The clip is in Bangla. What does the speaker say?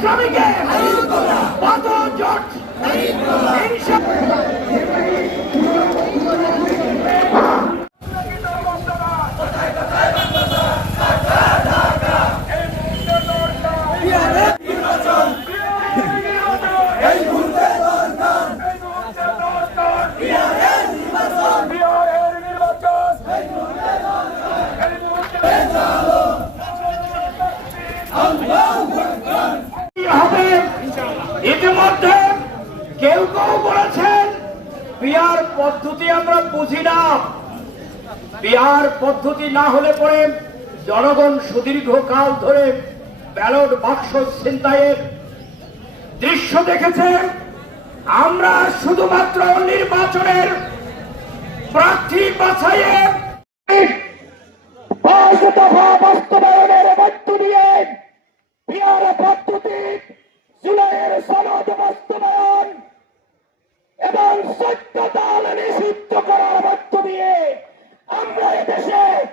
স্বামীকে কত জট কেউ কেউ বলেছেন, বিয়ার পদ্ধতি আমরা বুঝি না। বিয়ার পদ্ধতি না হলে পরে জনগণ সুদীর্ঘ কাল ধরে ব্যালট বাক্স ছিনতাইয়ের দৃশ্য দেখেছে। আমরা শুধুমাত্র নির্বাচনের প্রার্থী বাছাইয়ে বাস্তবায়নের মধ্য দিয়ে পদ্ধতি জুলাইয়ের সনদ বাস্তবায়ন Não vai descer!